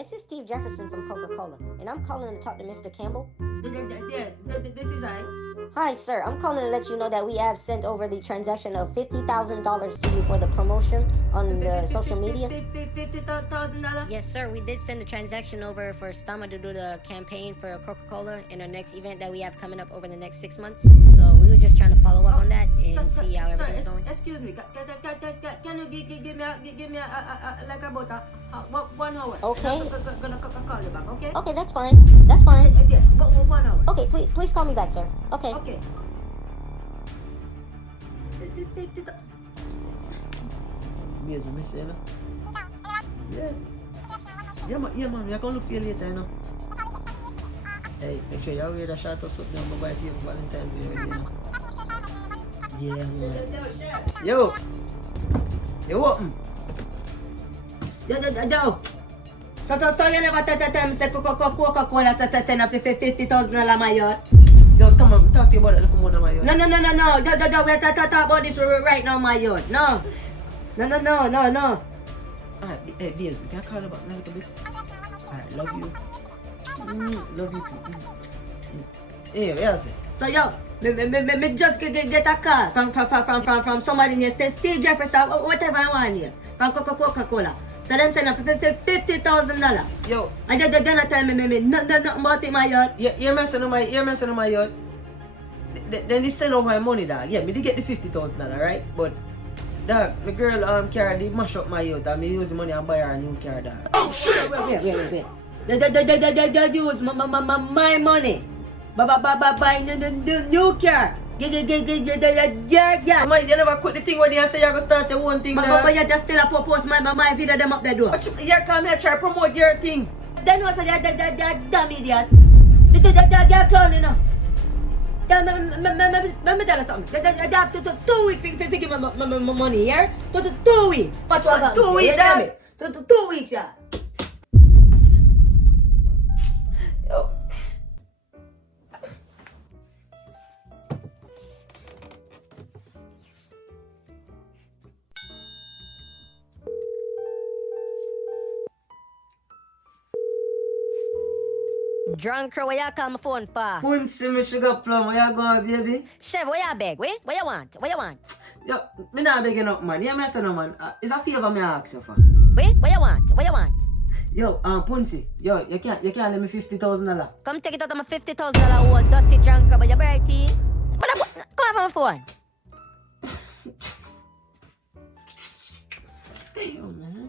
this is Steve Jefferson from Coca-Cola, and I'm calling to talk to Mr. Campbell. Yes, this is I. Hi, sir. I'm calling to let you know that we have sent over the transaction of $50,000 to you for the promotion on the social media. $50,000? Yes, sir. We did send the transaction over for Stama to do the campaign for Coca-Cola in our next event that we have coming up over the next 6 months. So we were just trying to follow up on that and see how everything's going. Excuse me. Can you give me like about 1 hour? Okay. I'm gonna call you back. Okay. Okay, that's fine. That's fine. Yes, 1 hour. Okay, please call me back, sir. Okay. Okay. Yes, me say no. Yeah. Yeah, man. We are gonna look for you later, you know. Hey, make sure you wear the shirt or something. I'm buy for you for Valentine's Day, you know. Yeah, man. Yo, what? Yo. So you never tell me say Coca-Cola send up $50,000 my yacht? Just come on, talk to you about it. Come on, my yacht. No. We are talking about this right now, my yacht. No. Alright, hey, Bill, we can call you back a little bit. Alright, love you. Love you too. Hey, yes. So yo, me just get a call from somebody named Steve Jefferson, whatever I want here, from Coca-Cola. So them send up $50,000. Yo. And they're gonna tell me nothing about it, my yacht. Yeah, you're messing on my yacht. Then they send over my money, dog. Yeah, me did get the $50,000, right? But dog, the girl car, they mash up my yacht and me use the money and buy her a new car, dog. Oh shit! Wait. They use my money. Buy the new car. Yeah. You never quit the thing when you say you're gonna start the one thing. But you just still a post my video them up the door. Yeah, come here, try promote your thing. Then you say that damn idiot. They're clown, you know. Let me tell you something. They have to 2 weeks to give my money here. 2 weeks. What's what? 2 weeks, damn. 2 weeks, yeah. Yo. Drunk crow, where you call my phone for? Punch me sugar plum, where you going, baby? Chef, where you beg? What you want? Yo, me not begging up, man. You messing up, man. It's a favor me ask you for. What you want? Yo, Punchy, yo, you can't let me $50,000. Come take it out of my $50,000 old dirty drunk crow, but you better tea. Come on my phone. Damn, man.